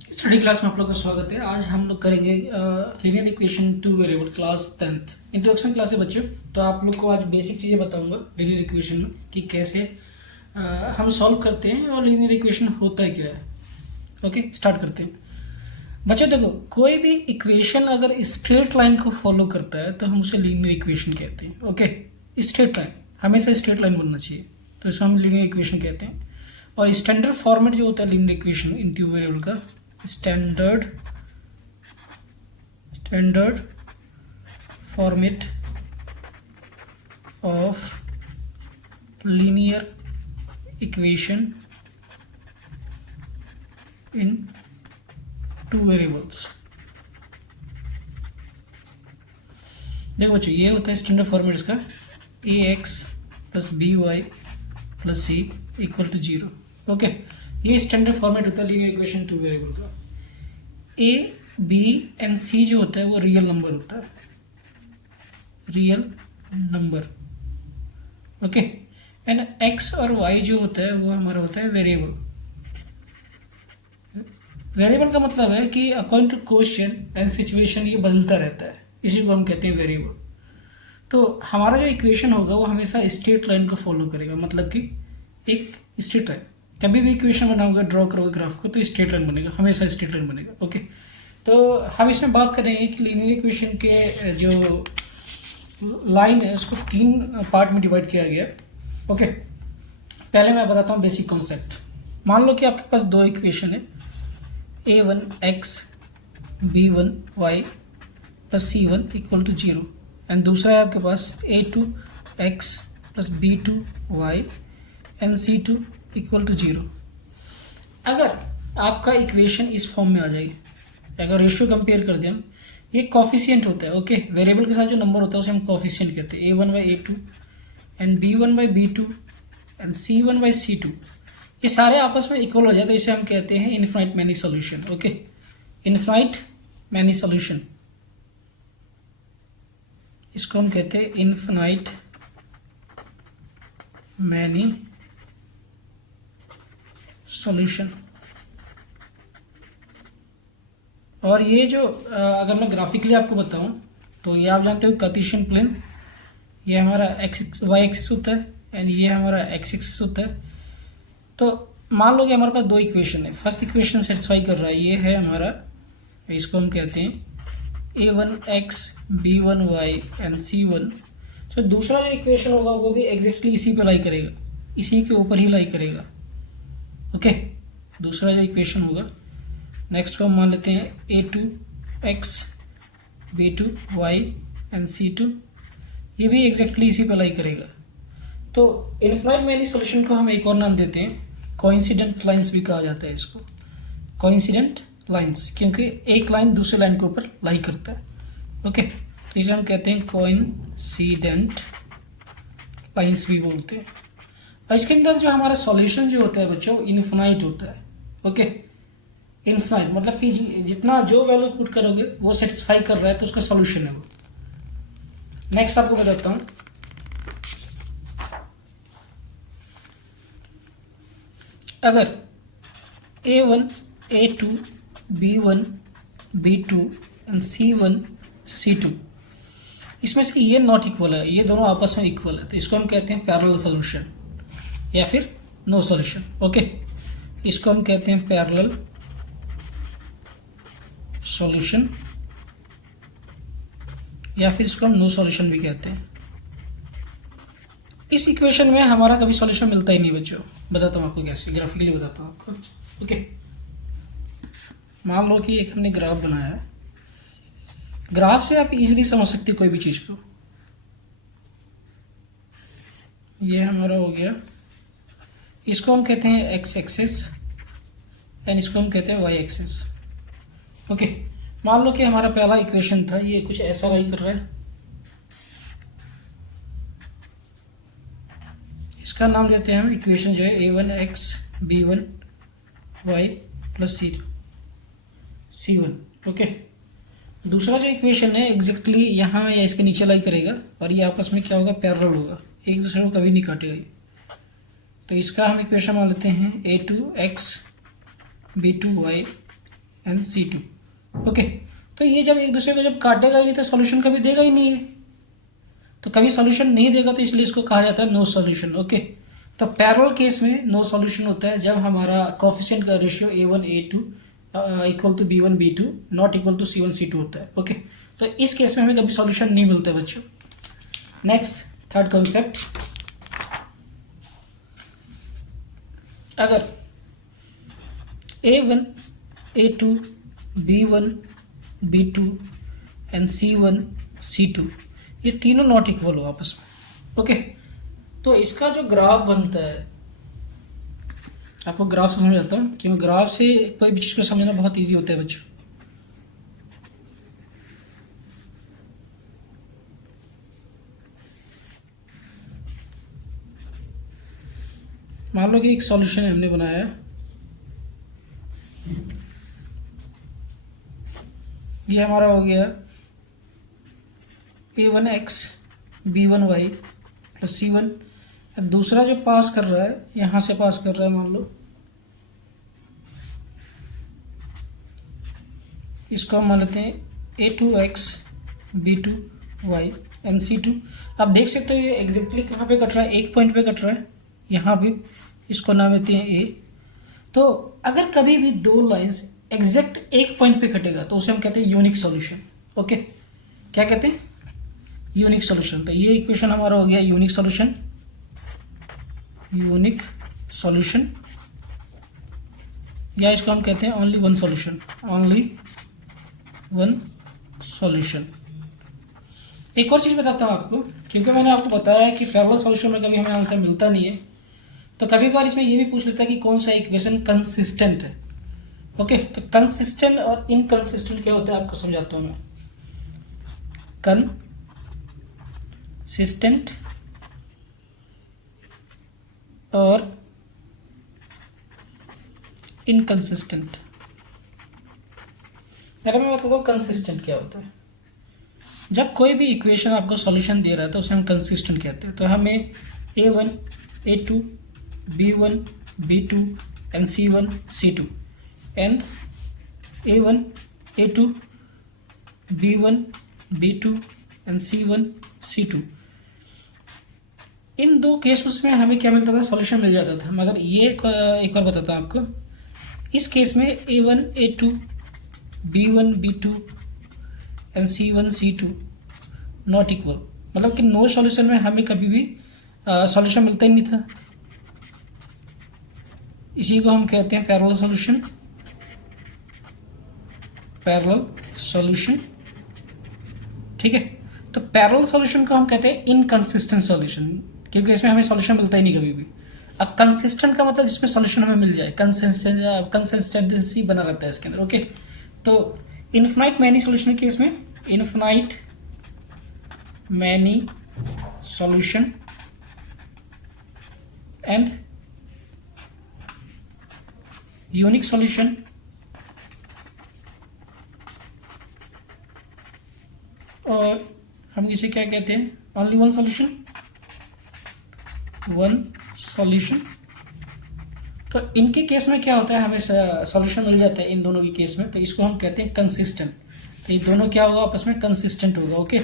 Study class में आप लोग का स्वागत है। आज हम लोग करेंगे linear equation two variable class 10th introduction class है बच्चों। तो आप लोग को आज बेसिक चीज़ें बताऊंगा लीनियर इक्वेशन में कि कैसे हम सॉल्व करते हैं और लीनियर इक्वेशन होता है क्या है। ओके, स्टार्ट करते हैं बच्चों। देखो, कोई भी इक्वेशन अगर स्ट्रेट लाइन को फॉलो करता है तो हम उसे लीनियर इक्वेशन कहते हैं। ओके, स्ट्रेट लाइन हमेशा स्ट्रेट लाइन बनना चाहिए, तो इसको हम लीनियर इक्वेशन कहते हैं। और स्टैंडर्ड फॉर्मेट जो होता है linear equation in two variable का, standard format of linear equation in two variables. देखो बच्चों, ये होता है स्टैंडर्ड फॉर्मेट इसका, a x plus b y plus c equal to 0। Okay, ये स्टैंडर्ड फॉर्मेट होता है लीनियर इक्वेशन टू वेरिएबल का। ए बी एंड सी जो होता है वो रियल नंबर होता है, real number. Okay, and x और वाई जो होता है वो हमारा होता है वेरिएबल। वेरिएबल का मतलब है कि according to question and situation ये बदलता रहता है, इसी को हम कहते हैं वेरिएबल। तो हमारा जो इक्वेशन होगा वो हमेशा स्ट्रेट लाइन को फॉलो करेगा, मतलब कि एक स्ट्रेट लाइन। कभी भी इक्वेशन बनाओगे, ड्रॉ करोगे ग्राफ को, तो स्ट्रेट लाइन बनेगा, हमेशा स्ट्रेट लाइन बनेगा। ओके, तो हम इसमें बात करेंगे कि लीनियर इक्वेशन के जो लाइन है उसको 3 पार्ट में डिवाइड किया गया। ओके, पहले मैं बताता हूँ बेसिक कॉन्सेप्ट। मान लो कि आपके पास 2 इक्वेशन है, a1 x b1 y plus c1 equal to 0, and दूसरा है आपके पास a2 x plus b2 y and c2 equal to 0। अगर आपका इक्वेशन इस फॉर्म में आ जाएगी, अगर रेशियो कंपेयर कर दें हम, ये कॉफिशिएंट होता है। ओके, वेरिएबल के साथ जो नंबर होता है उसे हम कॉफिशिएंट कहते हैं, a1 by a2 and b1 by b2 and c1 by c2। ये सारे आपस में इक्वल हो जाए तो इसे हम कहते हैं infinite many solution. Okay, infinite many solution, इसको हम कहते हैं इनफाइनाइट मैनी सॉल्यूशन। और ये जो अगर मैं ग्राफिकली आपको बताऊं तो ये आप जानते हो कार्टेशियन प्लेन, ये हमारा एक्स वाई एक्सिस होता है एंड ये हमारा एक्स एक्सिस होता है। तो मान लो कि हमारे पास 2 इक्वेशन है, फर्स्ट इक्वेशन सेटिस्फाई कर रहा है, ये है हमारा, इसको हम कहते हैं a1x b1y एंड c1। तो दूसरा जो इक्वेशन होगा वो भी एग्जैक्टली इसी पे लाई करेगा, इसी के ऊपर ही लाई करेगा। ओके, दूसरा जो इक्वेशन होगा, नेक्स्ट को हम मान लेते हैं a2x b2y एंड c2, ये भी एग्जैक्टली इसी पे लाई करेगा। तो इनफाइनाइट मैनी सॉल्यूशन को हम एक और नाम देते हैं, कोइंसिडेंट लाइंस भी कहा जाता है इसको, कोइंसिडेंट लाइंस, क्योंकि एक लाइन दूसरे लाइन के ऊपर लाई करता है। ओके, तो इसे हम कहते हैं कोइंसिडेंट लाइंस भी बोलते हैं। और इसके अंदर जो हमारा सॉल्यूशन जो होता है बच्चों, इनफाइनाइट होता है। ओके, इनफाइनाइट मतलब कि जितना जो वैल्यू पुट करोगे वो सेटिस्फाई कर रहा है तो उसका सॉल्यूशन है वो। नेक्स्ट आपको बताता हूँ, अगर a1 a2 b1 b2 and c1 c2, इसमें से ये नॉट इक्वल है, ये दोनों आपस में इक्वल है, तो इसको हम कहते हैं पैरेलल सॉल्यूशन या फिर नो सॉल्यूशन। ओके, इसको हम कहते हैं पैरेलल सॉल्यूशन या फिर इसको हम नो सॉल्यूशन भी कहते हैं। इस इक्वेशन में हमारा कभी सॉल्यूशन मिलता ही नहीं बच्चों, बताता हूँ आपको कैसे, ग्राफिकली बताता हूँ आपको। ओके, मान लो कि एक हमने ग्राफ बनाया है, ग्राफ से आप इजीली समझ सकते हो कोई भी चीज़ को। ये हमारा हो गया, इसको हम कहते हैं एक्स एक्सिस एंड इसको हम कहते हैं वाई एक्सिस। ओके, मान लो कि हमारा पहला इक्वेशन था, ये कुछ ऐसा लाई कर रहा है, इसका नाम देते हैं हम इक्वेशन जो है a1x b1y plus c1। Okay, दूसरा जो इक्वेशन है एग्जैक्टली यहाँ या इसके नीचे लाई करेगा और ये आपस में क्या होगा, पैरेलल होगा, एक दूसरे को कभी नहीं काटेगा ये। तो इसका हम इक्वेशन मान लेते हैं a2x b2y and C2। Okay, तो ये जब एक दूसरे को जब काटेगा ही नहीं तो सॉल्यूशन कभी देगा ही नहीं है, तो कभी सॉल्यूशन नहीं देगा, तो इसलिए इसको कहा जाता है नो सॉल्यूशन। ओके, तो पैरेलल केस में नो सॉल्यूशन होता है जब हमारा कोफिशिएंट का ratio A1 A2 equal to B1 B2 not equal to C1 C2 होता है। ओके, तो इस केस में हमें कभी सॉल्यूशन नहीं मिलता है बच्चों। नेक्स्ट, थर्ड कॉन्सेप्ट, अगर A1 A2 B1 B2 and C1 C2 ये तीनों नॉट इक्वल हो आपस में। ओके, तो इसका जो ग्राफ बनता है, आपको ग्राफ से समझ आता हूँ, क्योंकि ग्राफ से कोई भी चीज़ को समझना बहुत इजी होता है बच्चों। मान लो कि एक सॉल्यूशन हमने बनाया है, ये हमारा हो गया A1x B1y प्लस C1, दूसरा जो पास कर रहा है यहाँ से पास कर रहा है, मान लो इसको हम मान लेते हैं A2x B2y एंड C2। आप देख सकते हो ये एग्जैक्टली कहाँ पे कट रहा है, एक पॉइंट पे कट रहा है, यहाँ भी, इसको नाम देते हैं A। तो अगर कभी भी दो लाइंस एग्जैक्ट एक पॉइंट पे कटेगा तो उसे हम कहते हैं यूनिक सॉल्यूशन। ओके, क्या कहते हैं, यूनिक सॉल्यूशन। तो ये इक्वेशन हमारा हो गया यूनिक सॉल्यूशन, यूनिक सॉल्यूशन, या इसको हम कहते हैं only one solution, only one solution. एक और चीज़ बताता हूँ आपको, क्योंकि मैंने आपको बताया कि पैरेलल सॉल्यूशन में कभी हमें आंसर मिलता नहीं है, तो कभी कभार इसमें ये भी पूछ लेता है कि कौन सा इक्वेशन कंसिस्टेंट है। ओके, तो कंसिस्टेंट और इनकंसिस्टेंट क्या होता है आपको समझाता हूँ मैं। कंसिस्टेंट और इनकंसिस्टेंट। अगर मैं बताता हूँ कंसिस्टेंट क्या होता है, जब कोई भी इक्वेशन आपको सॉल्यूशन दे रहा है तो उसे हम कंसिस्टेंट कहते हैं। तो हमें A1 A2 B1 B2 and C1 C2 and A1 A2 B1 B2 and C1 C2, इन दो केसेस में हमें क्या मिलता था, सॉल्यूशन मिल जाता था। मगर ये एक और बताता हूँ आपको, इस केस में A1 A2 B1 B2 and C1 C2 not equal, मतलब कि नो सॉल्यूशन में हमें कभी भी सॉल्यूशन मिलता ही नहीं था। इसी को हम कहते हैं पैरेलल सॉल्यूशन, पैरेलल सॉल्यूशन। ठीक है, तो पैरेलल सॉल्यूशन को हम कहते हैं इनकंसिस्टेंट सॉल्यूशन, क्योंकि इसमें हमें सॉल्यूशन मिलता ही नहीं कभी भी। अब कंसिस्टेंट का मतलब जिसमें सॉल्यूशन हमें मिल जाए, कंसिस्टेंसी बना रहता है इसके अंदर। ओके, तो इनफिनाइट मैनी सॉल्यूशन के केस में infinite many solution and unique solution, और हम इसे क्या कहते हैं, only one solution, one solution. तो इनके केस में क्या होता है, हमें सॉल्यूशन मिल जाता है इन दोनों के केस में, तो इसको हम कहते हैं कंसिस्टेंट। तो ये दोनों क्या होगा, आपस में कंसिस्टेंट होगा। Okay,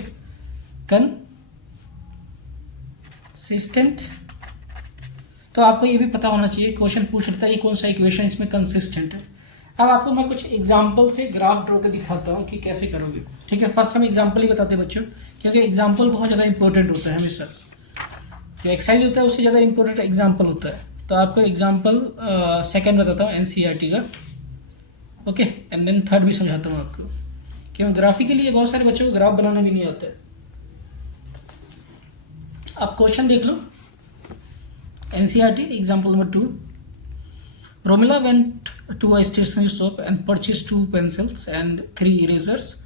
consistent. तो आपको ये भी पता होना चाहिए, क्वेश्चन पूछ लेता है ये कौन सा इक्वेशन इसमें कंसिस्टेंट है। अब आपको मैं कुछ एग्जाम्पल से ग्राफ ड्रॉ कर दिखाता हूँ कि कैसे करोगे। ठीक है, फर्स्ट हम एग्जाम्पल ही बताते हैं बच्चों, क्योंकि एग्जाम्पल बहुत ज़्यादा इंपॉर्टेंट होता है हमेशा। जो एक्सरसाइज होता है उससे ज़्यादा इंपॉर्टेंट एग्जाम्पल होता है। तो आपको एग्जाम्पल सेकेंड बताता हूँ NCERT का। ओके, एंड देन थर्ड भी समझाता हूँ आपको, क्योंकि ग्राफिकली बहुत सारे बच्चों को ग्राफ बनाना भी नहीं आता है। आप क्वेश्चन देख लो, NCERT example number 2। Romila went to a stationery shop and purchased 2 pencils and 3 erasers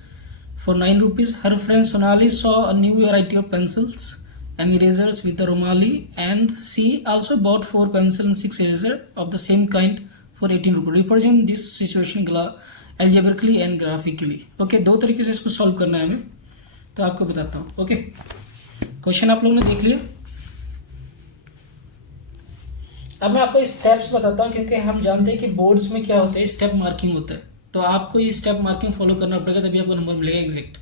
for 9 rupees. Her friend Sonali saw a new variety of pencils and erasers with the Romali, and she also bought 4 pencils and 6 erasers of the same kind for 18 rupees. Represent this situation algebraically and graphically. Okay, दो तरीके से इसको solve करना है हमें, तो आपको बताता हूँ। ओके, क्वेश्चन आप लोगों ने देख लिया। अब मैं आपको स्टेप्स बताता हूँ, क्योंकि हम जानते हैं कि बोर्ड्स में क्या होता है, स्टेप मार्किंग होता है। तो आपको ये स्टेप मार्किंग फॉलो करना पड़ेगा, तभी आपको नंबर मिलेगा एग्जैक्ट।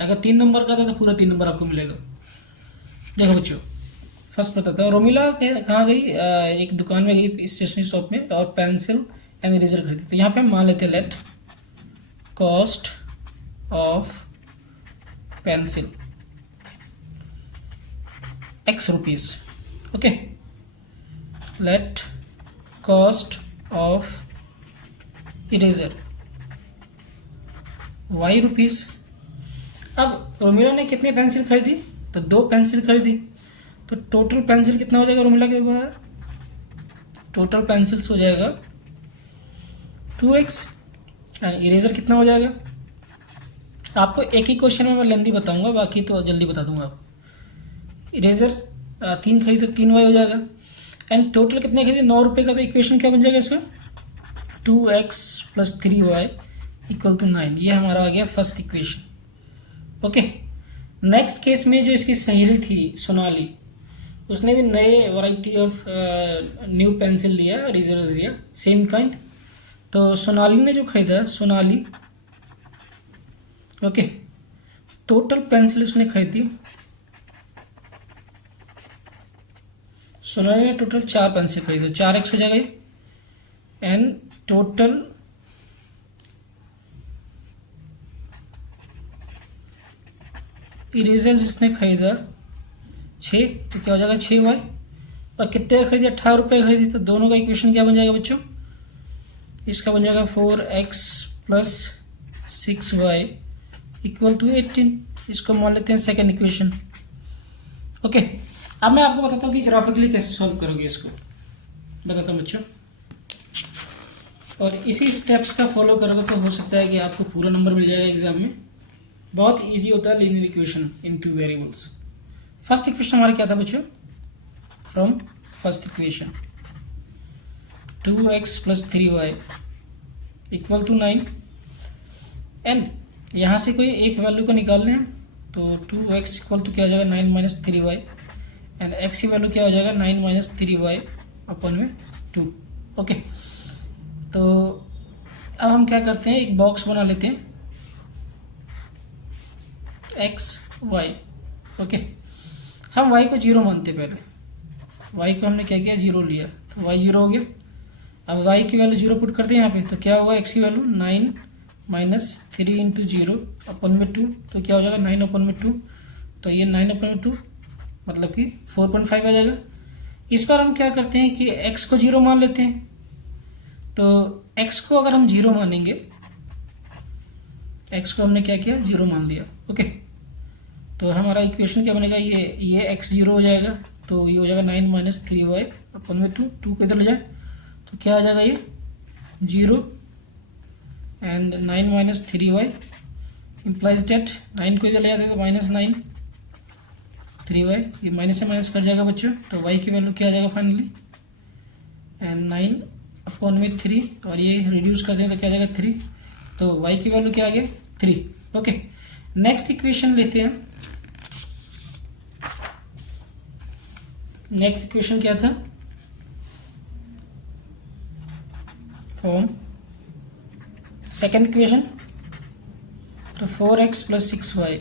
अगर 3 नंबर का था तो पूरा 3 नंबर आपको मिलेगा। देखो बच्चों, फर्स्ट बताता हूँ। रोमिला कहाँ गई? एक दुकान में गई, स्टेशनरी शॉप में, और पेंसिल एंड इरेजर खरीदी। तो यहाँ पे हम मान लेते हैं let cost of pencil X rupees. Okay, let cost of eraser Y rupees. अब रोमिला ने कितनी पेंसिल खरीदी? तो 2 पेंसिल खरीदी। तो टोटल पेंसिल कितना हो जाएगा रोमिला के बाहर? टोटल पेंसिल्स हो जाएगा 2x। एंड इरेजर कितना हो जाएगा? आपको एक ही क्वेश्चन में मैं लेंदी बताऊंगा, बाकी तो जल्दी बता दूंगा आपको। इरेजर 3 खरीदे, 3y हो जाएगा। एंड टोटल कितने खरीदे? 9 रुपये का। तो इक्वेशन क्या बन जाएगा इसका? 2x + 3y = 9। ये हमारा आ गया first equation. Okay, next case में जो इसकी सहेली थी सोनाली, उसने भी नए वैरायटी ऑफ न्यू पेंसिल लिया, इरेजर लिया सेम काइंड। तो सोनाली ने जो खरीदा, सोनाली, ओके, टोटल पेंसिल उसने खरीदी। सोनाली ने टोटल 4 पेंसिल खरीदी। 4x हो जाएगा ये। एंड टोटल इरेजर्स इसने खरीदा 6, तो क्या हो जाएगा 6y। और कितने का खरीदी? 18 रुपये खरीदी। तो दोनों का इक्वेशन क्या बन जाएगा बच्चों? इसका बन जाएगा 4x + 6y = 18। इसको मान लेते हैं सेकेंड इक्वेशन। ओके, अब मैं आपको बताता हूँ कि ग्राफिकली कैसे सॉल्व करोगे इसको, बताता हूँ बच्चों। और इसी स्टेप्स का फॉलो करोगे तो हो सकता है कि आपको पूरा नंबर मिल जाएगा एग्जाम में। बहुत इजी होता है लीनियर इक्वेशन इन 2 वेरिएबल्स। फर्स्ट इक्वेशन हमारा क्या था बच्चों? From first equation 2x + 3y = 9। And यहाँ से कोई एक वैल्यू को निकालने हैं, तो 2x = क्या हो जाएगा 9 - 3y। एंड x की वैल्यू क्या हो जाएगा 9 - 3y / 2। ओके, तो अब हम क्या करते हैं, एक बॉक्स बना लेते हैं x y। ओके, हम y को 0 मानते हैं। पहले y को हमने क्या किया, 0 लिया, तो y 0 हो गया। अब y की वैल्यू 0 पुट करते हैं यहाँ पे, तो क्या होगा x की वैल्यू 9 - 3 × 0 / 2। तो क्या हो जाएगा 9 / 2। तो ये 9 / 2 मतलब कि 4.5 आ जाएगा। इस पर हम क्या करते हैं कि x को 0 मान लेते हैं। तो x को अगर हम 0 मानेंगे, x को हमने क्या किया, 0 मान लिया। ओके, तो हमारा इक्वेशन क्या बनेगा, ये x 0 हो जाएगा। तो ये हो जाएगा 9 - 3y / 2। 2 को इधर ले जाए तो क्या आ जाएगा, ये 0 एंड 9 - 3y इम्प्लाइज डेट 9 को इधर ले जाते तो -9 3y। ये माइनस से माइनस कर जाएगा बच्चों। तो y की वैल्यू क्या आ जाएगा फाइनली, एंड 9/3। और ये रिड्यूस कर दें तो क्या आ जाएगा 3। तो y की वैल्यू क्या आ गया 3। ओके, नेक्स्ट इक्वेशन लेते हैं। नेक्स्ट इक्वेशन क्या था, फॉर्म सेकेंड इक्वेशन। तो 4x + 6y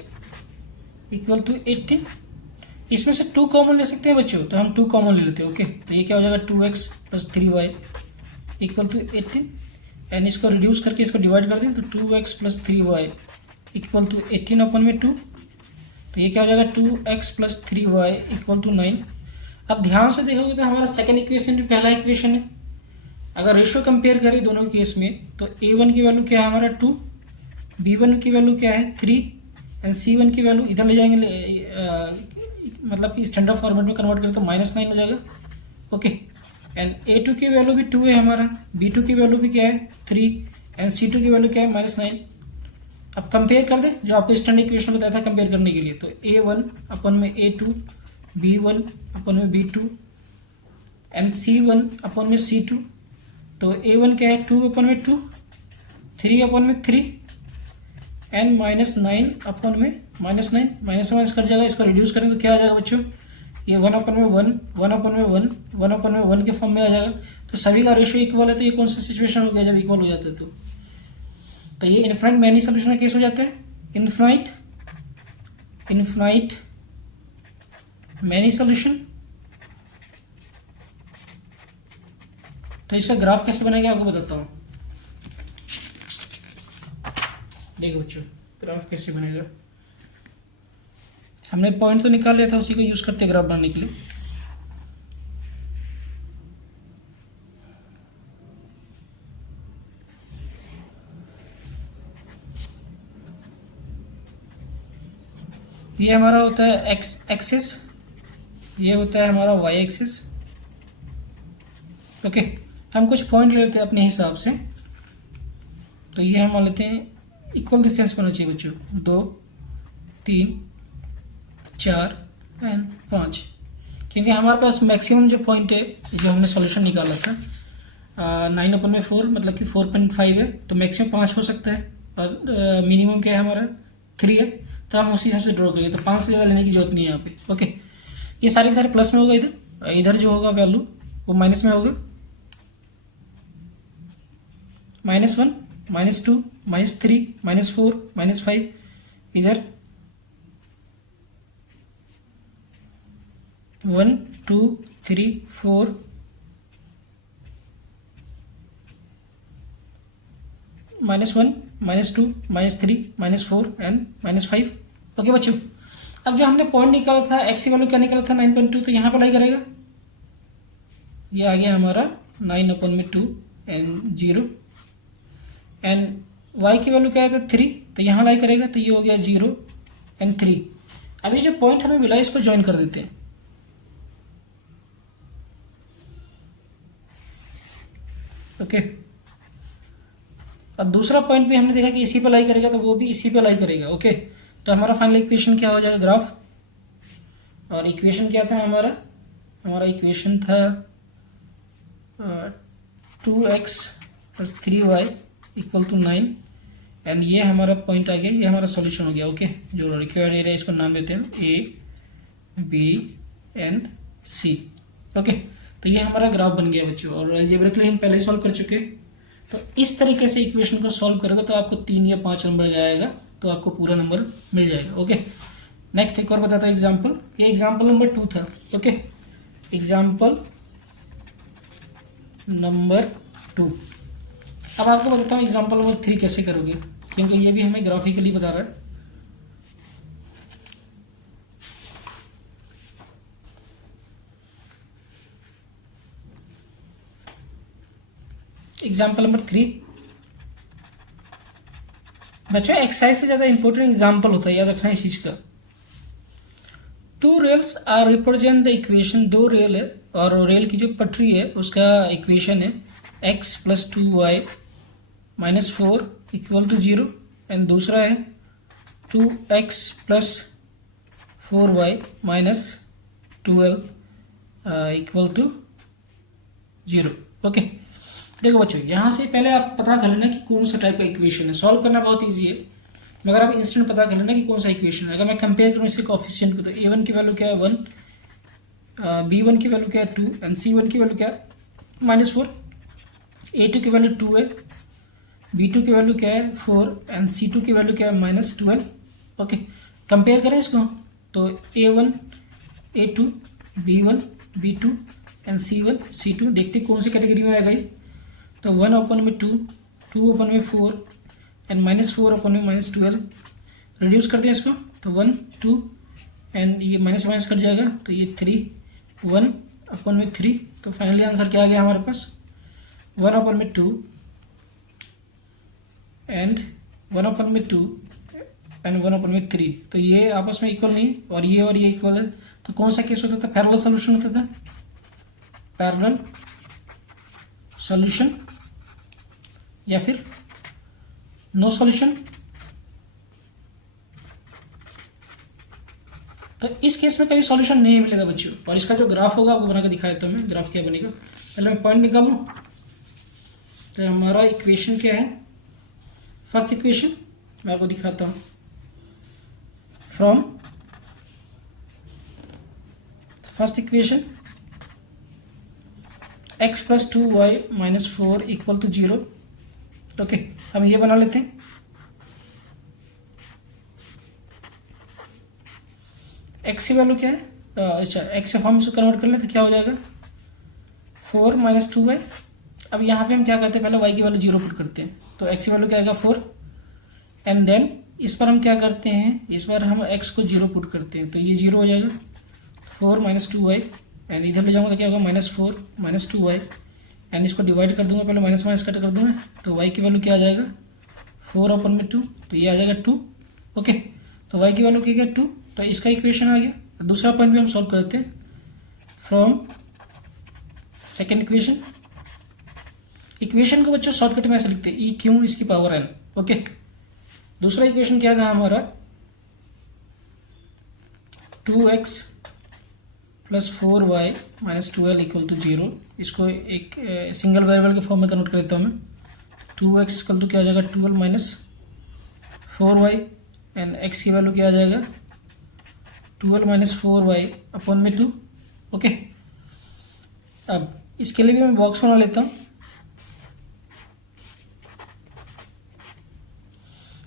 = 18। इसमें से 2 कॉमन ले सकते हैं बच्चों, तो हम 2 कॉमन ले लेते हैं। ओके, तो ये क्या हो जाएगा 2x + 3y = 18। एंड इसको रिड्यूस करके इसको डिवाइड कर दें तो 2x + 3y = 18/2। तो ये क्या हो जाएगा 2x + 3y = 9। अब ध्यान से देखोगे तो हमारा सेकेंड इक्वेशन भी पहला इक्वेशन है। अगर रेशियो कंपेयर करें दोनों केस में, तो a1 की वैल्यू क्या है हमारा 2, b1 की वैल्यू क्या है 3, एंड c1 की वैल्यू इधर ले जाएंगे, मतलब कि स्टैंडर्ड फॉर्मेट में कन्वर्ट करें तो -9 हो जाएगा। ओके, एंड a2 की वैल्यू भी 2 है हमारा, b2 की वैल्यू भी क्या है 3, एंड c2 की वैल्यू क्या है -9। अब कंपेयर कर दें, जो आपको स्टैंडर्ड इक्वेशन बताया था कंपेयर करने के लिए, तो a1/a2, b1/b2 एंड c1/c2। तो a1 क्या है 2/2, 3/3 एंड -9/9 माइनस से माइनस कर जाएगा। इसको रिड्यूस करें तो क्या आ जाएगा बच्चों, ये 1/1 के फॉर्म में आ जाएगा। तो सभी का रेशियो इक्वल है, तो ये कौन सा सिचुएशन हो गया जब इक्वल हो जाता है। तो तो ये इनफाइनाइट मैनी सोल्यूशन का केस हो जाता है, इनफाइनाइट मैनी सोल्यूशन। तो इसका ग्राफ कैसे बनेगा आपको बताता हूँ। देखो बच्चों ग्राफ कैसे बनेगा, हमने पॉइंट तो निकाल लिया था, उसी को यूज करते हैं ग्राफ बनाने के लिए। ये हमारा होता है एक्स एक्सिस, ये होता है हमारा वाई एक्सिस। ओके, हम कुछ पॉइंट ले लेते हैं अपने हिसाब से। तो ये हम मान लेते हैं इक्वल डिस्टेंस होना चाहिए बच्चों, 2 3 4 एंड 5, क्योंकि हमारे पास मैक्सिमम जो पॉइंट है जो हमने सॉल्यूशन निकाला था 9/4 मतलब कि 4.5 है, तो मैक्सिमम 5 हो सकता है और मिनिमम क्या है हमारा 3 है, तो हम उसी हिसाब से ड्रॉ करेंगे। तो 5 से ज़्यादा लेने की जरूरत नहीं है यहाँ पे। ओके, ये सारे के सारे प्लस में होगा, इधर जो होगा वैल्यू वो माइनस में होगा, -1 -2 -3 -4 -5, इधर 1 2 3 4 -1 -2 -3 -4 एंड -5। ओके बच्चों, अब जो हमने पॉइंट निकाला था एक्स की वैल्यू क्या निकाला था 9.2, तो यहाँ पर लाई करेगा, ये आ गया हमारा 9/2 एंड 0, एंड वाई की वैल्यू क्या है था 3, तो यहाँ लाई करेगा, तो ये हो गया 0 एंड 3। अभी जो पॉइंट हमें मिला इसको ज्वाइन कर देते हैं। ओके, अब दूसरा पॉइंट भी हमने देखा कि इसी पे लाई करेगा, तो वो भी इसी पे लाई करेगा। ओके, तो हमारा फाइनल इक्वेशन क्या हो जाएगा ग्राफ, और इक्वेशन क्या था हमारा इक्वेशन था 2x + 3y = 9, एंड ये हमारा पॉइंट आ गया, ये हमारा सॉल्यूशन हो गया। ओके, जो रिक्वायर्ड एरिया इसको नाम देते हैं A B and C। Okay, तो ये हमारा ग्राफ बन गया बच्चों, और अलजेब्रिकली हम पहले सॉल्व कर चुके। तो इस तरीके से इक्वेशन को सॉल्व करोगे तो आपको 3 या 5 नंबर जाएगा, तो आपको पूरा नंबर मिल जाएगा। ओके, नेक्स्ट एक और बताता हूँ एग्जाम्पल, ये एग्जाम्पल नंबर 2 था। Okay, example number 2। अब आपको बताता हूँ एग्जाम्पल नंबर 3 कैसे करोगे, क्योंकि ये भी हमें ग्राफिकली बता रहा है। एग्जाम्पल नंबर 3 बच्चों, एक्सरसाइज से ज़्यादा इंपॉर्टेंट एग्जाम्पल होता है, याद रखना इस चीज़ का। 2 rails are represent the equation, 2 rail है और रेल की जो पटरी है उसका इक्वेशन है x + 2y - 4 = 0, एंड दूसरा है 2x + 4y - 12 = 0। ओके, देखो बच्चों, यहाँ से पहले आप पता कर लेना कि कौन सा टाइप का इक्वेशन है। सॉल्व करना बहुत इजी है, मगर आप इंस्टेंट पता कर लेना कि कौन सा इक्वेशन है। अगर मैं कंपेयर करूँ इसके कोफिशिएंट को, तो a1 की वैल्यू क्या है 1, b1 की वैल्यू क्या है 2, एंड c1 की वैल्यू क्या है -4, a2 की वैल्यू 2 है, b2 की वैल्यू क्या है 4, एंड c2 की वैल्यू क्या है -12। ओके, कंपेयर करें इसको, तो a1 a2 b1 b2 and c1 c2, देखते कौन सी कैटेगरी में आएगा ये। तो 1/2 2/4 एंड -4/12, रिड्यूस कर दें इसको, तो 1 2 एंड ये माइनस माइनस कट जाएगा, तो ये 3 1/3। तो फाइनली आंसर क्या आ गया हमारे पास 1/2 एंड 1/2 एंड 1/3। तो ये आपस में इक्वल नहीं, और ये इक्वल है, तो कौन सा केस होता था, पैरेलल सॉल्यूशन होता था, पैरेलल सॉल्यूशन या फिर नो सॉल्यूशन। तो इस केस में कभी सॉल्यूशन नहीं मिलेगा बच्चों, और इसका जो ग्राफ होगा आपको बना के दिखाया था मैं, ग्राफ क्या बनेगा। पहले मैं पॉइंट निकाल लूँ, तो हमारा इक्वेशन क्या है, फर्स्ट इक्वेशन मैं आपको दिखाता हूँ, from first equation x + 2y - 4 = 0। Okay, हम ये बना लेते हैं। एक्स की वैल्यू क्या है, अच्छा एक्स से फॉर्म में कन्वर्ट कर ले तो क्या हो जाएगा 4 माइनस 2y। अब यहाँ पे हम क्या करते हैं, पहले y की वैल्यू 0 पुट करते हैं, तो x की वैल्यू क्या आएगा 4, एंड देन इस पर हम क्या करते हैं, इस बार हम x को 0 पुट करते हैं, तो ये 0 हो जाएगा 4 माइनस 2y, एंड इधर ले जाऊँगा तो क्या होगा -4 माइनस 2y, एंड इसको डिवाइड कर दूंगा, पहले माइनस माइनस कट कर दूंगा, तो y की वैल्यू क्या आ जाएगा 4 अपन में 2, तो ये आ जाएगा 2। ओके, तो y की वैल्यू क्या है 2, तो इसका इक्वेशन आ गया। दूसरा पॉइंट भी हम सॉल्व करते हैं फ्रॉम सेकेंड इक्वेशन। इक्वेशन को बच्चों शॉर्टकट में ऐसे लिखते हैं, ई क्यू इसकी पावर एन। ओके, दूसरा इक्वेशन क्या था हमारा 2x plus 4y minus 2l equal to 0। इसको एक सिंगल वेरिएबल के फॉर्म में कन्वर्ट कर देता हूँ मैं। 2x इक्वल टू क्या आ जाएगा 12 माइनस 4y, एंड x की वैल्यू क्या आ जाएगा 12 माइनस 4y अपॉन में 2। ओके, अब इसके लिए भी मैं बॉक्स बना लेता हूँ।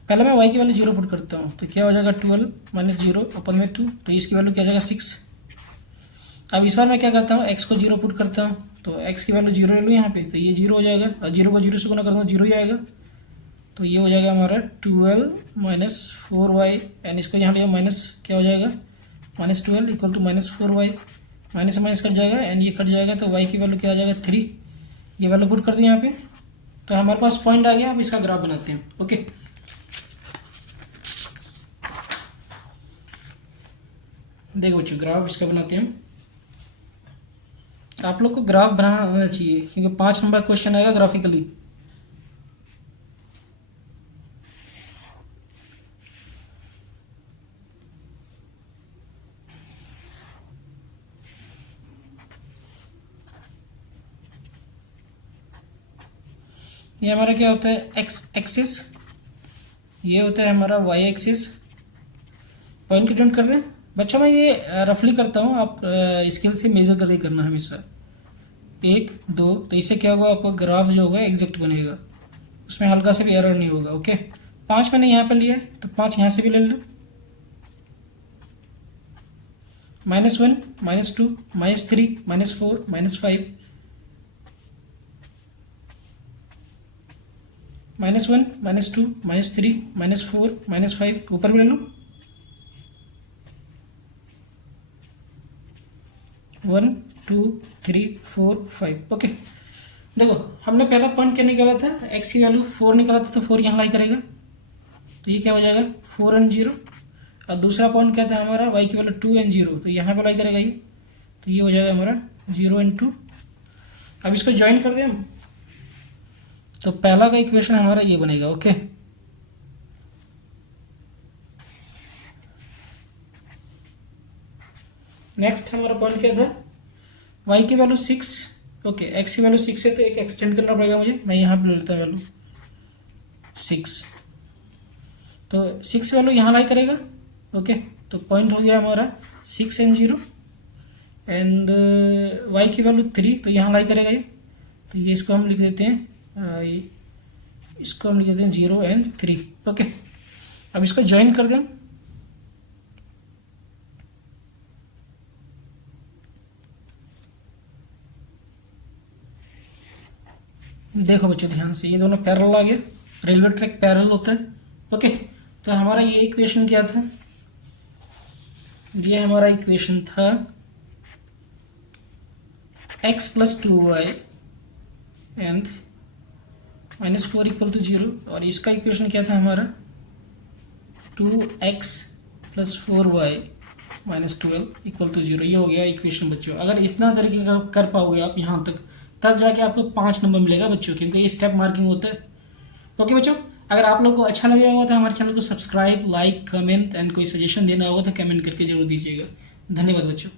पहले मैं y की वैल्यू 0 पुट करता हूँ, तो क्या हो जाएगा 12 माइनस 0 अपन में 2, तो इसकी वैल्यू क्या आ जाएगा 6। अब इस बार मैं क्या करता हूँ, x को 0 पुट करता हूँ, तो x की वैल्यू 0 ले लूँ यहाँ पे, तो ये 0 हो जाएगा, और 0 को 0 से गुना करता हूँ 0 ही आएगा, तो ये हो जाएगा हमारा 12 माइनस 4y, एंड इसको यहाँ लिया माइनस क्या हो जाएगा -12 equal to minus 4y, minus से माइनस कट जाएगा एंड ये कट जाएगा, तो y की वैल्यू क्या आ जाएगा 3। ये वैल्यू पुट कर दी यहाँ पे, तो हमारे पास पॉइंट आ गया। अब इसका ग्राफ बनाते हैं। ओके, देखो बच्चों ग्राफ इसका बनाते हैं हम। आप लोग को ग्राफ बनाना आना चाहिए, क्योंकि 5 नंबर क्वेश्चन आएगा ग्राफिकली। ये हमारा क्या होता है एक्स एक्सिस, ये होता है हमारा वाई एक्सिस। पॉइंट की जॉइंट कर दें बच्चों, मैं ये रफली करता हूँ, आप स्केल से मेजर करके करना हमेशा 1 2, तो इससे क्या होगा आपका ग्राफ जो होगा एग्जैक्ट बनेगा, उसमें हल्का से भी एरर नहीं होगा। ओके, 5 मैंने यहाँ पे लिया है, तो 5 यहाँ से भी ले लो, -1 -2 -3 -4 -5 -1 -2 -3 -4 -5, ऊपर भी ले लो 1 2 3 4 5। ओके, देखो हमने पहला पॉइंट क्या निकाला था, x की वैल्यू 4 निकाला था, तो 4 यहाँ लाई करेगा, तो ये क्या हो जाएगा 4 एंड 0। और दूसरा पॉइंट क्या था हमारा y की वैल्यू 2 एंड 0, तो यहाँ पे लाई करेगा ये, तो ये हो जाएगा हमारा 0 एंड 2। अब इसको ज्वाइन कर दें हम, तो पहला का इक्वेशन हमारा ये बनेगा। ओके, नेक्स्ट हमारा पॉइंट क्या था, y की वैल्यू 6। ओके, x की वैल्यू 6 है, तो एक एक्सटेंड करना पड़ेगा मुझे, मैं यहाँ पे ले लेता हूँ वैल्यू 6, तो 6 वैल्यू यहाँ लाई करेगा। ओके, तो पॉइंट हो गया हमारा 6 एंड 0, एंड y की वैल्यू 3, तो यहाँ लाई करेगा ये, तो ये इसको हम लिख देते हैं इसको हम लिख देते हैं 0 एंड 3। ओके, अब इसको ज्वाइन कर दें। देखो बच्चों ध्यान से, ये दोनों पैरेलल आ गया, रेलवे ट्रैक पैरेलल होता है। ओके, तो हमारा ये इक्वेशन क्या था, ये हमारा इक्वेशन था x + 2y and -4 equal to 0, और इसका इक्वेशन क्या था हमारा 2x + 4y -12 इक्वल टू 0। ये हो गया इक्वेशन बच्चों। अगर इतना तरीके का कर पाओगे आप यहाँ तक, तब जाके आपको 5 नंबर मिलेगा बच्चों, क्योंकि ये स्टेप मार्किंग होता है। ओके बच्चों, अगर आप लोग को अच्छा लगा होगा तो हमारे चैनल को सब्सक्राइब, लाइक, कमेंट एंड कोई सजेशन देना होगा तो कमेंट करके जरूर दीजिएगा। धन्यवाद बच्चों।